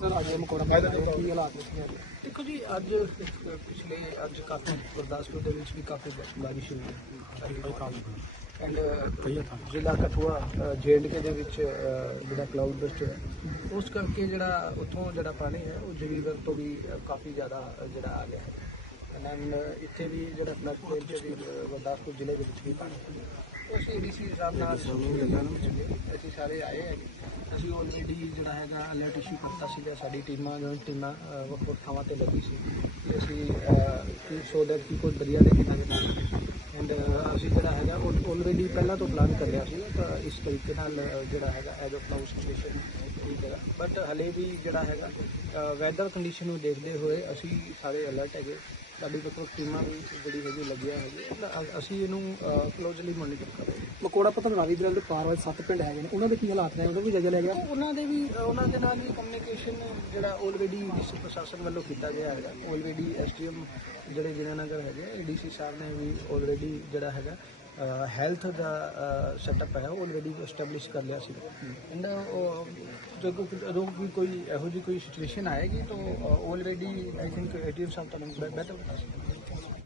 Sir, ਅੱਜ ਮਕੌੜਾ ਕੀ ਹਾਲਾਤ ਨੇ ਦੇਖੋ ਜੀ, ਅੱਜ, ਪਿਛਲੇ ਅੱਜ ਕਾਫੀ ਗੁਰਦਾਸਪੁਰ ਦੇ ਵਿੱਚ ਵੀ ਕਾਫੀ ਬਾਰਿਸ਼ ਹੋਈ ਹੈ। ਐਂਡ ਜ਼ਿਲ੍ਹਾ ਕਠੂਆ ਜੇਐਂਡਕੇ ਦੇ ਵਿੱਚ ਜਿਹੜਾ ਕਲਾਊਡ ਬਰਸਟ ਹੈ ਉਸ ਕਰਕੇ ਜਿਹੜਾ ਉੱਥੋਂ ਜਿਹੜਾ ਪਾਣੀ ਹੈ, ਉਹ ਜਗੀਰਗੜ ਤੋਂ ਵੀ ਕਾਫੀ ਜ਼ਿਆਦਾ ਜਿਹੜਾ ਆ ਗਿਆ ਹੈ। ਐਂਡ ਇੱਥੇ ਵੀ ਜਿਹੜਾ ਫਲੱਡ ਪਲੇਨ ਚ ਗੁਰਦਾਸਪੁਰ ਜ਼ਿਲ੍ਹੇ ਦੇ ਵਿੱਚ ਵੀ ਪਾਣੀ ਹੈ ਅਸੀਂ ਡੀਸੀ ਸਾਹਿਬ ਨਾਲ ਅਸੀਂ ਸਾਰੇ ਆਏ ਹੈਗੇ। ਅਸੀਂ ਆਲਰੇਡੀ ਜਿਹੜਾ ਹੈਗਾ ਅਲਰਟ ਇਸ਼ੂ ਕਰਤਾ ਸੀਗਾ, ਸਾਡੀ ਟੀਮਾਂ ਜੁਆਇੰਟ ਟੀਮਾਂ ਵੱਖ ਵੱਖ ਥਾਵਾਂ ਤੇ ਲੱਗੀ ਸੀ। ਕਿ ਅਸੀਂ ਸੋ ਦੈਟ ਕਿ ਕੋਈ ਦਰਿਆ ਦੇ ਕਿਨਾਰੇ ਨਾ। ਐਂਡ ਅਸੀਂ ਜਿਹੜਾ ਹੈਗਾ ਆਲਰੇਡੀ ਪਹਿਲਾਂ ਤੋਂ ਪਲਾਨ ਕਰ ਲਿਆ ਸੀ ਤਾਂ ਇਸ ਤਰੀਕੇ ਨਾਲ ਜਿਹੜਾ ਹੈਗਾ ਐਜ਼ ਆਫ ਨਾਊ ਸਿਚੁਏਸ਼ਨ ਠੀਕ ਹੈ। ਬਟ ਹਲੇ ਵੀ ਜਿਹੜਾ ਹੈਗਾ ਵੈਦਰ ਕੰਡੀਸ਼ਨ ਨੂੰ ਦੇਖਦੇ ਹੋਏ ਅਸੀਂ ਸਾਰੇ ਅਲਰਟ ਹੈਗੇ। ਸਾਡੀ ਵੱਖ ਟੀਮਾਂ ਵੀ ਜਿਹੜੀ ਹੈਗੀ ਲੱਗੀਆਂ ਹੈਗੀ ਅਸੀਂ ਇਹਨੂੰ ਕਲੋਜ਼ਲੀ ਮੋਨੀਟਰ ਕਰ ਰਹੇ ਹਾਂ। ਮਕੌੜਾ ਪਤਨ ਰਾਵੀ ਦੇ ਅੰਦਰ ਪਾਰ ਵਾਲੇ ਸੱਤ ਪਿੰਡ ਹੈਗੇ ਨੇ ਉਹਨਾਂ ਦੇ ਕੀ ਹਾਲਾਤ ਨੇ? ਉਹਨਾਂ ਵੀ ਜਾਇਜ਼ਾ ਲਿਆ ਗਿਆ? ਉਹਨਾਂ ਦੇ ਵੀ ਉਹਨਾਂ ਦੇ ਨਾਲ ਵੀ ਕਮਿਊਨੀਕੇਸ਼ਨ ਜਿਹੜਾ ਆਲਰੇਡੀ ਡਿਸਟ੍ਰਿਕਟ ਪ੍ਰਸ਼ਾਸਨ ਵੱਲੋਂ ਕੀਤਾ ਗਿਆ ਹੈਗਾ। ਆਲਰੇਡੀ ਐਸਡੀਐਮ ਜਿਹੜੇ ਜਿਨ੍ਹਾਂ ਹੈਗੇ ਡੀਸੀ ਸਾਹਿਬ ਨੇ ਵੀ ਆਲਰੇਡੀ ਜਿਹੜਾ ਹੈਗਾ ਹੈਲਥ ਦਾ ਸੈਟਅਪ ਹੈ, ਉਹ ਆਲਰੇਡੀ ਐਸਟੈਬਲਿਸ਼ ਕਰ ਲਿਆ ਸੀ। ਐਂਡ ਜਦੋਂ ਜਦੋਂ ਵੀ ਕੋਈ ਇਹੋ ਜਿਹੀ ਕੋਈ ਸਿਚੁਏਸ਼ਨ ਆਏਗੀ, ਤਾਂ ਆਲਰੇਡੀ ਆਈ ਥਿੰਕ ਏਟੀਐਮ ਸਾਹਿਬ ਤੁਹਾਨੂੰ ਬੈਟਰ ਬਤਾ ਸਕਦੇ।